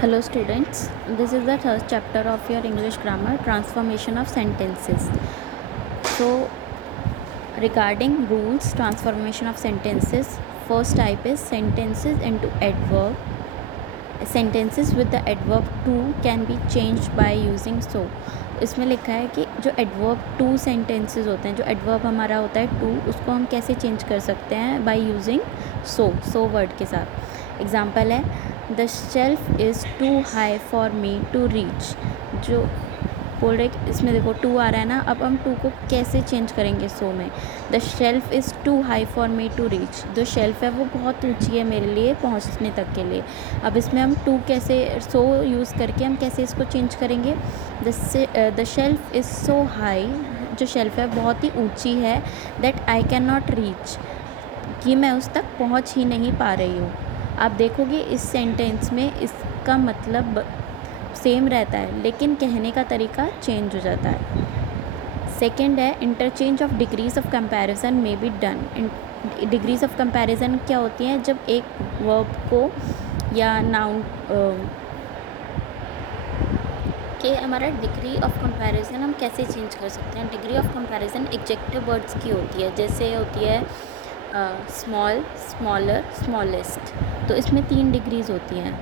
Hello students, this is the third chapter of your English grammar, transformation of sentences. So regarding rules, transformation of sentences, first type is sentences into adverb. Sentences with the adverb to can be changed by using so. इसमें लिखा है कि जो adverb two sentences होते हैं, जो adverb हमारा होता है टू, उसको हम कैसे चेंज कर सकते हैं बाय यूजिंग सो वर्ड के साथ. एग्जांपल है the shelf is too high for me to reach. जो बोल रहे इसमें देखो टू आ रहा है ना, अब हम टू को कैसे चेंज करेंगे सो में. The shelf is too high for me to reach. जो शेल्फ है वो बहुत ऊंची है मेरे लिए पहुंचने तक के लिए. अब इसमें हम टू कैसे सो यूज़ करके हम कैसे इसको चेंज करेंगे. The shelf is so high, जो शेल्फ है बहुत ही ऊंची है. That I can not reach, कि मैं उस तक पहुंच ही नहीं पा रही हूँ. आप देखोगे इस सेंटेंस में इसका मतलब सेम रहता है लेकिन कहने का तरीका चेंज हो जाता है. सेकंड है interchange of degrees of comparison may be done. Degrees of comparison क्या होती हैं, जब एक वर्ब को या नाउन कि हमारा डिग्री ऑफ कंपैरिजन हम कैसे चेंज कर सकते हैं. Degree of comparison adjective words की होती है, जैसे होती है स्मॉल, स्मॉलर, स्मॉलेस्ट. तो इसमें 3 डिग्रीज होती हैं.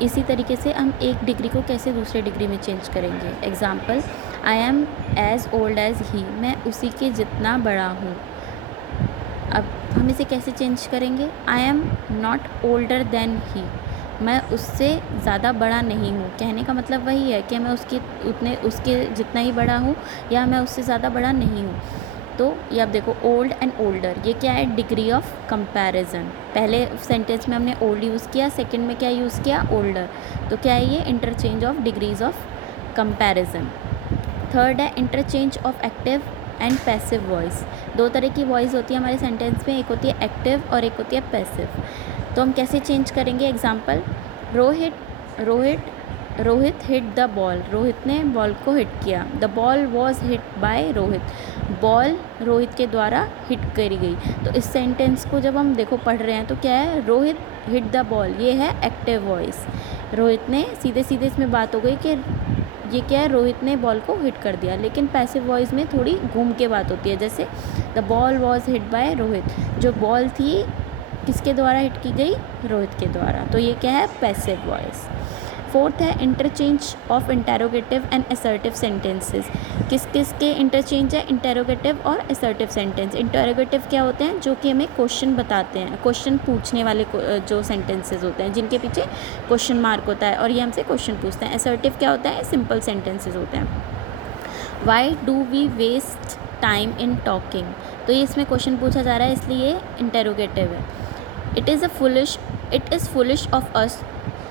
इसी तरीके से हम एक डिग्री को कैसे दूसरे डिग्री में चेंज करेंगे. Example I am as old as he, मैं उसी के जितना बड़ा हूँ. अब हम इसे कैसे चेंज करेंगे. I am not older than he, मैं उससे ज़्यादा बड़ा नहीं हूँ. कहने का मतलब वही है कि मैं उसके जितना ही बड़ा हूँ या मैं उससे ज़्यादा बड़ा नहीं हूँ. तो ये आप देखो ओल्ड एंड ओल्डर, ये क्या है, डिग्री ऑफ कंपैरिजन. पहले सेंटेंस में हमने ओल्ड यूज़ किया, सेकंड में क्या यूज़ किया, ओल्डर. तो क्या है ये, interchange of degrees of comparison. Third है interchange of active and passive voice. 2 तरह की वॉइस होती है हमारे सेंटेंस में, एक होती है एक्टिव और एक होती है पैसिव. तो हम कैसे चेंज करेंगे. Example Rohit hit the ball, Rohit ने बॉल को हिट किया. The ball was hit by Rohit, ball Rohit के द्वारा हिट करी गई. तो इस सेंटेंस को जब हम देखो पढ़ रहे हैं तो क्या है, रोहित हिट द बॉल, ये है एक्टिव वॉइस. रोहित ने सीधे सीधे इसमें बात हो गई कि ये क्या है, रोहित ने बॉल को हिट कर दिया. लेकिन पैसिव वॉइस में थोड़ी घूम के बात होती है, जैसे the ball was hit by Rohit, जो बॉल थी किसके द्वारा हिट की गई, रोहित के द्वारा. तो ये क्या है, पैसिव वॉइस. फोर्थ है interchange of interrogative and assertive sentences. किस किस के इंटरचेंज है, इंटेरोगेटिव और असर्टिव सेंटेंस. इंटेरोगेटिव क्या होते हैं, जो कि हमें क्वेश्चन बताते हैं, क्वेश्चन पूछने वाले जो सेंटेंसेस होते हैं जिनके पीछे क्वेश्चन मार्क होता है और ये हमसे क्वेश्चन पूछते हैं. असर्टिव क्या होता है, सिंपल सेंटेंसेस होते हैं. Why do we waste time in talking. तो ये इसमें क्वेश्चन पूछा जा रहा है इसलिए इंटेरोगेटिव है. It is foolish of us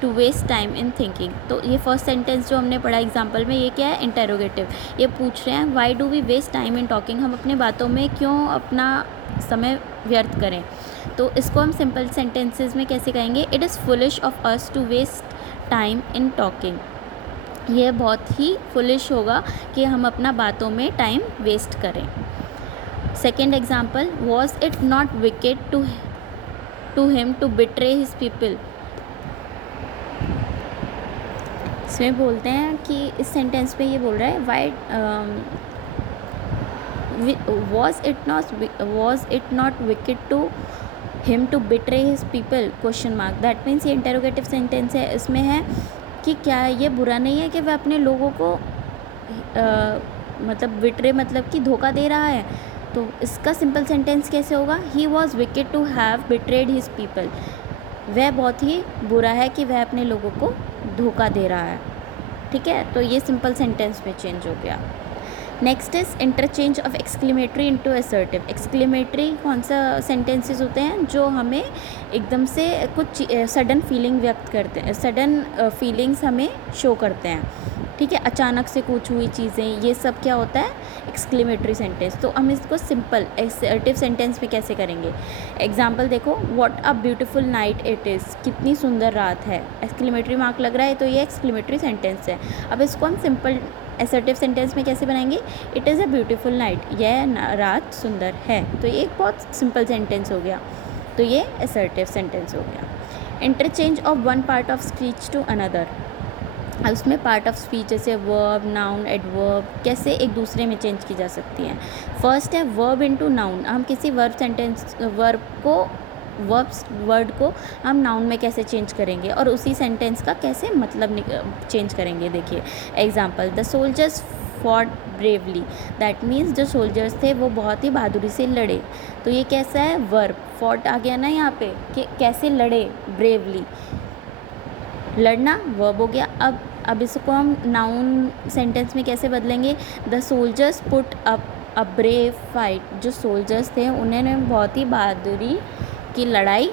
to waste time in thinking. तो ये फर्स्ट सेंटेंस जो हमने पढ़ा एग्जाम्पल में, ये क्या है, इंटेरोगेटिव. ये पूछ रहे हैं why do we waste time in talking, हम अपने बातों में क्यों अपना समय व्यर्थ करें. तो इसको हम सिंपल सेंटेंसेस में कैसे कहेंगे, it is foolish of us to waste time in talking. ये बहुत ही फुलिश होगा कि हम अपना बातों में टाइम वेस्ट करें. Second example, was it not wicked to him to betray his people. इसमें बोलते हैं कि इस सेंटेंस पे ये बोल रहा है why was it not wicked to him to betray his people, question mark. That means ये इंटेरोगेटिव सेंटेंस है. इसमें है कि क्या ये बुरा नहीं है कि वह अपने लोगों को मतलब बिट्रे मतलब कि धोखा दे रहा है. तो इसका सिंपल सेंटेंस कैसे होगा, he was wicked to have betrayed his people. वह बहुत ही बुरा है कि वह अपने लोगों को धोखा दे रहा है. ठीक है, तो ये सिंपल सेंटेंस में चेंज हो गया. Next is interchange of exclamatory into assertive. Exclamatory कौन सा सेंटेंसेस होते हैं जो हमें एकदम से कुछ सडन फीलिंग व्यक्त करते हैं, सडन फीलिंग्स हमें शो करते हैं. ठीक है, अचानक से कुछ हुई चीज़ें, ये सब क्या होता है, एक्सक्लेमेटरी सेंटेंस. तो हम इसको सिंपल असर्टिव सेंटेंस में कैसे करेंगे. एग्जाम्पल देखो, what a beautiful night it is, कितनी सुंदर रात है. एक्सक्लेमेटरी मार्क लग रहा है तो ये एक्सक्लेमेटरी सेंटेंस है. अब इसको हम सिंपल असर्टिव सेंटेंस में कैसे बनाएंगे, it is a beautiful night, यह रात सुंदर है. तो ये एक बहुत सिंपल सेंटेंस हो गया. तो ये असर्टिव सेंटेंस हो गया. Interchange of one part of speech to another. अब उसमें पार्ट ऑफ स्पीच जैसे वर्ब, नाउन, एडवर्ब कैसे एक दूसरे में चेंज की जा सकती हैं। फर्स्ट है वर्ब इनटू नाउन। हम किसी वर्ड को हम नाउन में कैसे चेंज करेंगे और उसी सेंटेंस का कैसे मतलब चेंज करेंगे। देखिए example, the soldiers fought bravely. That means जो सोल्जर्स थे वो बहुत ही बहादुरी से लड़े। तो ये कैसा है, वर्ब। फॉट आ गया ना यहाँ पे कि कैसे लड़े, ब्रेवली, लड़ना वर्ब हो गया। अब इसको हम नाउन सेंटेंस में कैसे बदलेंगे, the soldiers put up a brave fight. जो सोल्जर्स थे उन्होंने बहुत ही बहादुरी की लड़ाई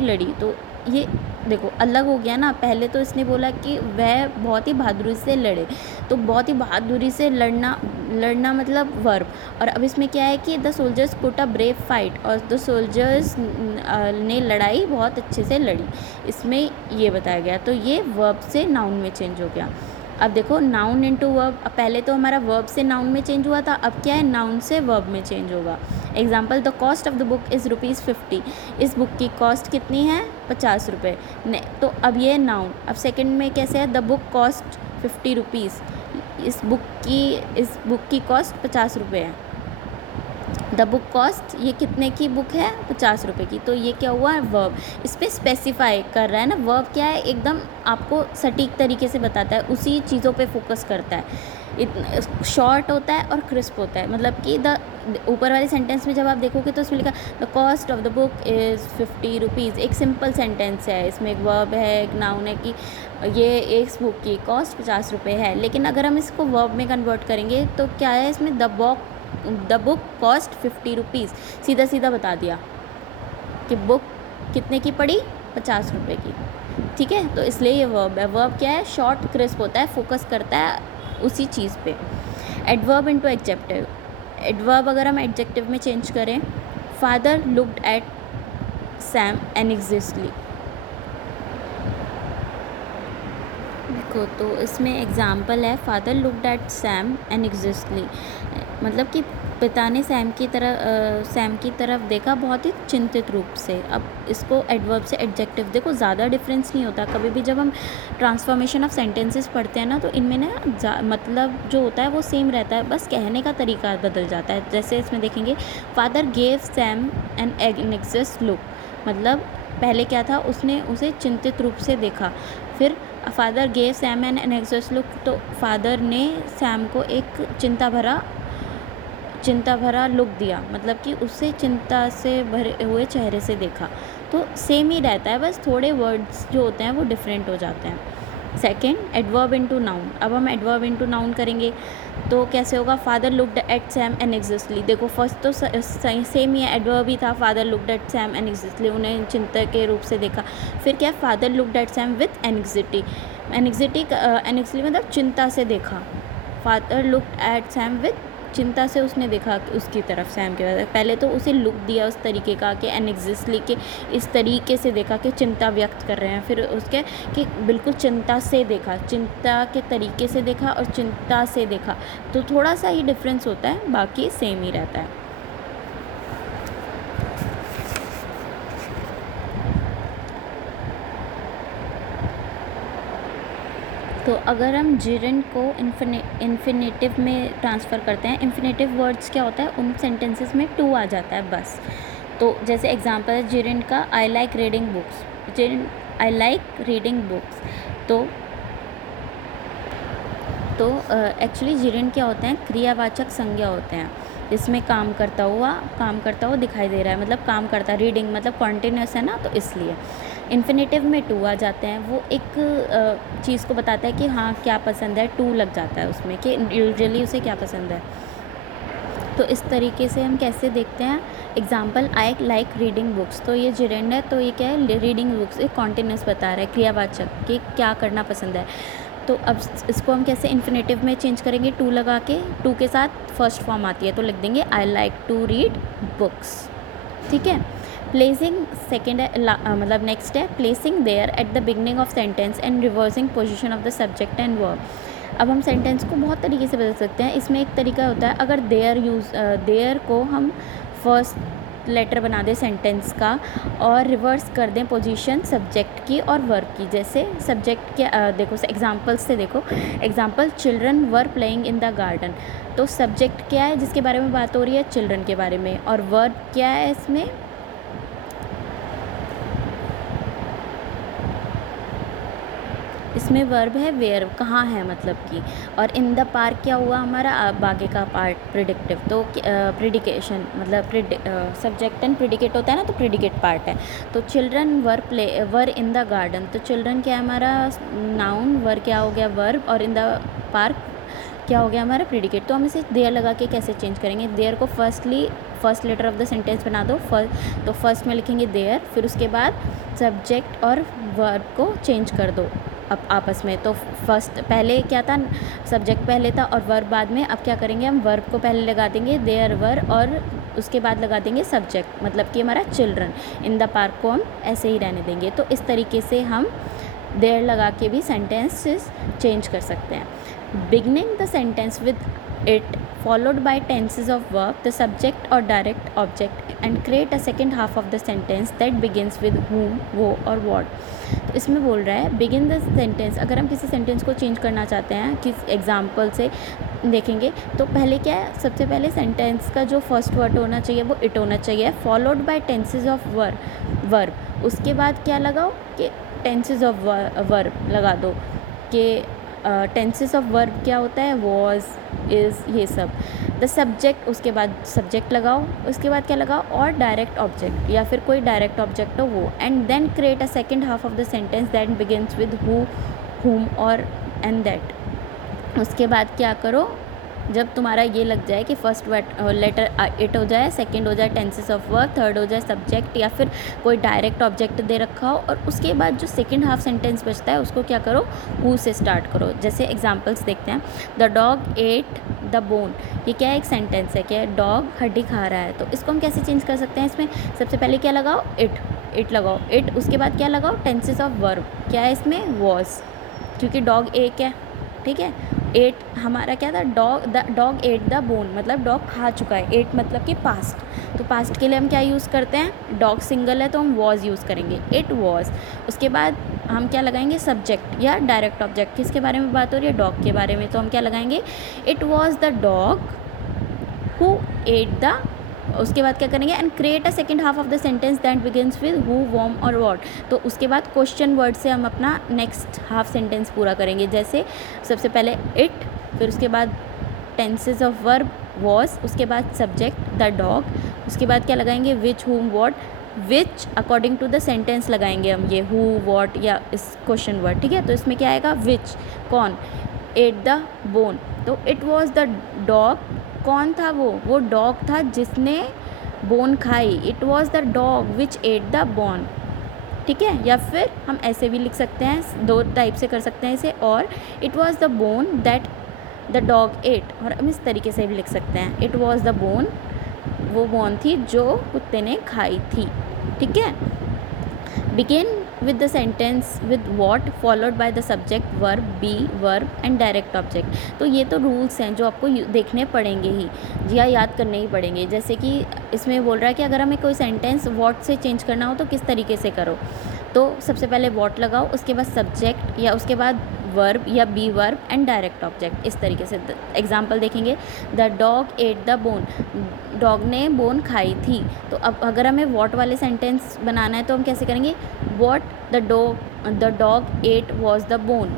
लड़ी। तो ये देखो अलग हो गया ना। पहले तो इसने बोला कि वह बहुत ही बहादुरी से लड़े, तो बहुत ही बहादुरी से लड़ना मतलब वर्ब। और अब इसमें क्या है कि the soldiers put a brave fight, और द सोल्जर्स ने लड़ाई बहुत अच्छे से लड़ी, इसमें ये बताया गया। तो ये वर्ब से नाउन में चेंज हो गया। अब देखो नाउन इनटू वर्ब। पहले तो हमारा वर्ब से नाउन में चेंज हुआ था, अब क्या है, नाउन से वर्ब में चेंज होगा। Example, the cost of the book is ₹50। इस बुक की कॉस्ट कितनी है, 50 रुपये। तो अब ये नाउन। अब सेकंड में कैसे है, द बुक कॉस्ट ₹50। इस बुक की कॉस्ट 50 रुपये है। द बुक कॉस्ट, ये कितने की बुक है, 50 रुपये की। तो ये क्या हुआ है, वर्ब। इस पर स्पेसिफाई कर रहा है ना। वर्ब क्या है, एकदम आपको सटीक तरीके से बताता है, उसी चीज़ों पे फोकस करता है। शॉर्ट होता है और क्रिस्प होता है। मतलब कि द ऊपर वाले सेंटेंस में जब आप देखोगे तो इसमें लिखा the cost of the book is ₹50। एक सिंपल सेंटेंस है, इसमें एक वर्ब है, एक नाउन है कि ये एक बुक की कॉस्ट 50 रुपये है। लेकिन अगर हम इसको वर्ब में कन्वर्ट करेंगे तो क्या है, इसमें द बुक कॉस्ट ₹50। सीधा सीधा बता दिया कि बुक कितने की पड़ी, 50 रुपये की। ठीक है, तो इसलिए ये वर्ब है। वर्ब क्या है, शॉर्ट क्रिस्प होता है, फोकस करता है उसी चीज़ पे। Adverb into adjective. एडवर्ब अगर हम एडजेक्टिव में चेंज करें, father looked at Sam anxiously. देखो तो इसमें एग्जाम्पल है, फादर लुक्ड एट सैम एनएग्जिस्टली, मतलब कि पिता ने सैम की तरफ देखा बहुत ही चिंतित रूप से। अब इसको एडवर्ब से एडजेक्टिव, देखो ज़्यादा डिफरेंस नहीं होता। कभी भी जब हम ट्रांसफॉर्मेशन ऑफ सेंटेंसेस पढ़ते हैं ना, तो इनमें ना मतलब जो होता है वो सेम रहता है, बस कहने का तरीका बदल जाता है। जैसे इसमें देखेंगे, father gave Sam an exist look. मतलब पहले क्या था, उसने उसे चिंतित रूप से देखा। फिर father gave Sam an exist look, तो फादर ने सैम को एक चिंता भरा लुक दिया, मतलब कि उससे चिंता से भरे हुए चेहरे से देखा। तो सेम ही रहता है, बस थोड़े वर्ड्स जो होते हैं वो डिफरेंट हो जाते हैं। Second, adverb into noun. अब हम एडवर्ब इनटू नाउन करेंगे तो कैसे होगा, father looked at Sam anxiously. देखो फर्स्ट तो सेम ही है, एडवर्ब ही था, father looked at Sam anxiously, उन्हें चिंता के रूप से देखा। फिर क्या, father looked at Sam with anxiety. Anxiety मतलब चिंता से देखा। Father looked at Sam with, चिंता से उसने देखा उसकी तरफ, सैम के बाद पहले तो उसे लुक दिया उस तरीके का कि एनएग्जिस्टली के इस तरीके से देखा कि चिंता व्यक्त कर रहे हैं। फिर उसके कि बिल्कुल चिंता से देखा, चिंता के तरीके से देखा और चिंता से देखा। तो थोड़ा सा ही डिफरेंस होता है, बाकी सेम ही रहता है। तो अगर हम जिरेंट को इन्फिनेटिव में ट्रांसफ़र करते हैं, इन्फिनेटिव वर्ड्स क्या होता है, उन सेंटेंसेस में टू आ जाता है बस। तो जैसे एग्जांपल है जिरेंट का, आई लाइक रीडिंग बुक्स। तो एक्चुअली जिरेंट क्या होते हैं, क्रियावाचक संज्ञा होते हैं, जिसमें काम करता हुआ दिखाई दे रहा है, मतलब काम करता, रीडिंग मतलब कॉन्टिन्यूस है ना, तो इसलिए इन्फिनेटिव में टू आ जाते हैं। वो एक चीज़ को बताता है कि हाँ क्या पसंद है, टू लग जाता है उसमें कि यूजुअली उसे क्या पसंद है। तो इस तरीके से हम कैसे देखते हैं, example, I like reading books. तो ये जिरेंड है, तो ये क्या है, रीडिंग बुक्स एक कॉन्टिन्यूस बता रहा है, क्रियावाचक कि क्या करना पसंद है। तो अब इसको हम कैसे इन्फिनेटिव में चेंज करेंगे, टू लगा के, टू के साथ फर्स्ट फॉर्म आती है तो लिख देंगे I like to read books. ठीक है, प्लेसिंग सेकेंड है, मतलब नेक्स्ट है placing there at the beginning of sentence and reversing position of the subject and verb. अब हम सेंटेंस को बहुत तरीके से बदल सकते हैं। इसमें एक तरीका होता है, अगर देयर को हम फर्स्ट लेटर बना दें सेंटेंस का और रिवर्स कर दें पोजीशन सब्जेक्ट की और वर्ब की। जैसे सब्जेक्ट के देखो एग्जांपल्स से देखो, example children were playing in the garden. तो सब्जेक्ट क्या है जिसके बारे में बात हो रही है, चिल्ड्रन के बारे में, और वर्ब क्या है इसमें वर्ब है वेयर, कहाँ है मतलब कि। और इन द पार्क क्या हुआ हमारा, आगे का पार्ट प्रिडिक्टिव। तो प्रिडिकेशन मतलब सब्जेक्ट एंड प्रिडिकेट होता है ना, तो प्रिडिकेट पार्ट है। तो children were in the garden, तो चिल्ड्रन क्या है हमारा नाउन, वर क्या हो गया वर्ब, और इन द पार्क क्या हो गया हमारा प्रिडिकेट। तो हम इसे देयर लगा के कैसे चेंज करेंगे, देयर को first letter of the sentence बना दो। तो फर्स्ट में लिखेंगे देयर, फिर उसके बाद सब्जेक्ट और वर्ब को चेंज कर दो अब आपस में। तो फर्स्ट पहले क्या था, सब्जेक्ट पहले था और वर्ब बाद में। अब क्या करेंगे हम, वर्ब को पहले लगा देंगे देयर वर, और उसके बाद लगा देंगे सब्जेक्ट, मतलब कि हमारा चिल्ड्रन। इन द पार्क को हम ऐसे ही रहने देंगे। तो इस तरीके से हम देयर लगा के भी सेंटेंसेस चेंज कर सकते हैं। Beginning the sentence with it followed by tenses of verb, the subject or direct object, and create a second half of the sentence that begins with whom, वो और what। तो इसमें बोल रहा है बिगिन द सेंटेंस। अगर हम किसी सेंटेंस को चेंज करना चाहते हैं किस एग्जाम्पल से देखेंगे, तो पहले क्या है, सबसे पहले सेंटेंस का जो फर्स्ट वर्ड होना चाहिए वो इट होना चाहिए, followed by tenses of verb. उसके बाद क्या लगाओ कि टेंसेज ऑफ वर्ब लगा दो कि टेंसेस ऑफ वर्ब क्या होता है, वॉज, इज़, ये सब। द सब्जेक्ट, उसके बाद सब्जेक्ट लगाओ, उसके बाद क्या लगाओ, और डायरेक्ट ऑब्जेक्ट या फिर कोई डायरेक्ट ऑब्जेक्ट हो वो। And then create a second half of the sentence that begins with who, whom और एंड दैट। उसके बाद क्या करो, जब तुम्हारा ये लग जाए कि फर्स्ट लेटर इट हो जाए, सेकंड हो जाए टेंसेस ऑफ वर्ब, थर्ड हो जाए सब्जेक्ट या फिर कोई डायरेक्ट ऑब्जेक्ट दे रखा हो, और उसके बाद जो सेकंड हाफ सेंटेंस बचता है उसको क्या करो, हु से स्टार्ट करो। जैसे एग्जांपल्स देखते हैं, the dog ate the bone. ये क्या है, एक सेंटेंस है, क्या है, डॉग हड्डी खा रहा है। तो इसको हम कैसे चेंज कर सकते हैं, इसमें सबसे पहले क्या लगाओ, इट लगाओ, इट। उसके बाद क्या लगाओ, टेंसेस ऑफ वर्ब, क्या है इसमें, वॉज, क्योंकि डॉग एक है, ठीक है। एट हमारा क्या था, डॉग एट द बोन, मतलब डॉग खा चुका है। एट मतलब कि पास्ट, तो पास्ट के लिए हम क्या यूज़ करते हैं, डॉग सिंगल है तो हम वॉज यूज़ करेंगे, इट वॉज। उसके बाद हम क्या लगाएंगे, सब्जेक्ट या डायरेक्ट ऑब्जेक्ट, किसके बारे में बात हो रही है, डॉग के बारे में, तो हम क्या लगाएंगे, it was the dog who ate the. उसके बाद क्या करेंगे, and create a second half of the sentence that begins with who, whom और वॉट। तो उसके बाद क्वेश्चन वर्ड से हम अपना नेक्स्ट हाफ सेंटेंस पूरा करेंगे। जैसे सबसे पहले इट, फिर उसके बाद टेंसेस ऑफ वर्ब वॉज, उसके बाद सब्जेक्ट द डॉग, उसके बाद क्या लगाएंगे, which, whom, what. Which according to the sentence लगाएंगे हम ये हु, वॉट या इस क्वेश्चन वर्ड, ठीक है। तो इसमें क्या आएगा, विच, कौन, एट द बोन। तो इट वॉज द डॉग, कौन था वो डॉग था जिसने बोन खाई, it was the dog which eight the bone, ठीक है। या फिर हम ऐसे भी लिख सकते हैं, दो टाइप से कर सकते हैं इसे, और it was the bone that the dog ate, और हम इस तरीके से भी लिख सकते हैं, इट वॉज द बोन, वो बोन थी जो कुत्ते ने खाई थी, ठीक है। Begin with the sentence with what followed by the subject, verb, be, verb and direct object। तो ये तो रूल्स हैं जो आपको देखने पड़ेंगे ही या याद करने ही पड़ेंगे। जैसे कि इसमें बोल रहा है कि अगर हमें कोई सेंटेंस what से चेंज करना हो तो किस तरीके से करो। तो सबसे पहले what लगाओ, उसके बाद सब्जेक्ट या उसके बाद वर्ब या be verb and direct object, इस तरीके से। एग्जाम्पल देखेंगे, the dog ate the bone, dog ने बोन खाई थी। तो अब अगर हमें वॉट वाले सेंटेंस बनाना है तो हम कैसे करेंगे, what the dog ate was the bone.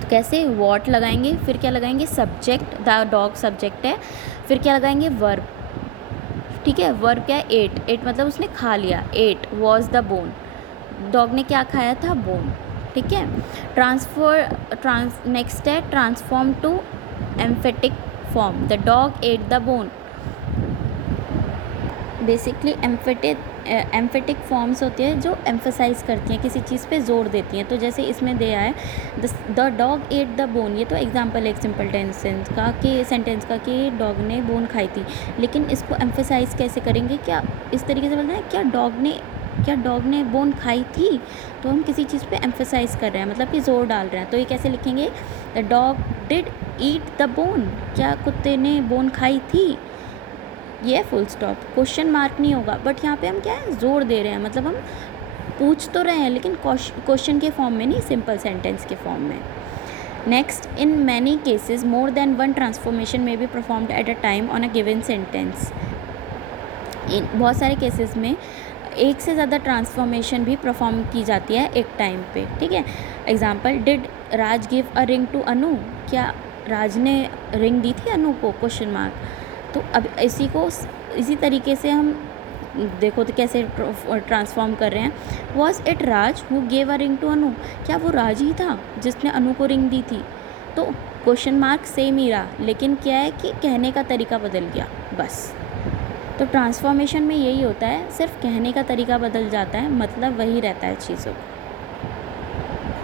तो कैसे, वॉट लगाएंगे, फिर क्या लगाएंगे, सब्जेक्ट, द डॉग सब्जेक्ट है, फिर क्या लगाएंगे, वर्ब, ठीक है। वर्ब क्या है, एट मतलब उसने खा लिया, ate was the bone, dog ने क्या खाया था, बोन, ठीक है। नेक्स्ट है transform to emphatic form, the dog ate the bone. Basically emphatic forms होती है जो एम्फसाइज करती हैं, किसी चीज़ पे जोर देती हैं। तो जैसे इसमें दिया है the dog ate the bone, ये तो एग्जांपल एक सिंपल सेंटेंस का कि डॉग ने बोन खाई थी, लेकिन इसको एम्फसाइज कैसे करेंगे, क्या इस तरीके से बोलना है, क्या डॉग ने बोन खाई थी। तो हम किसी चीज़ पे एम्फसाइज कर रहे हैं, मतलब कि जोर डाल रहे हैं। तो ये कैसे लिखेंगे, the dog did eat the bone, क्या कुत्ते ने बोन खाई थी, ये है फुल स्टॉप। क्वेश्चन मार्क नहीं होगा, बट यहाँ पे हम क्या है, जोर दे रहे हैं, मतलब हम पूछ तो रहे हैं लेकिन क्वेश्चन के फॉर्म में नहीं, सिंपल सेंटेंस के फॉर्म में। Next, in many cases more than one transformation may be performed at a time on a given sentence. इन बहुत सारे केसेस में एक से ज़्यादा ट्रांसफॉर्मेशन भी परफॉर्म की जाती है एक टाइम पे, ठीक है। Example, did Raj give a ring to Anu, क्या राज ने रिंग दी थी अनु को, क्वेश्चन मार्क। तो अब इसी तरीके से हम देखो तो कैसे ट्रांसफॉर्म कर रहे हैं। Was it Raj who gave a ring to Anu, क्या वो राज ही था जिसने अनु को रिंग दी थी। तो क्वेश्चन मार्क सेम ही रहा, लेकिन क्या है कि कहने का तरीका बदल गया बस। तो ट्रांसफॉर्मेशन में यही होता है, सिर्फ कहने का तरीका बदल जाता है, मतलब वही रहता है चीज़ों का।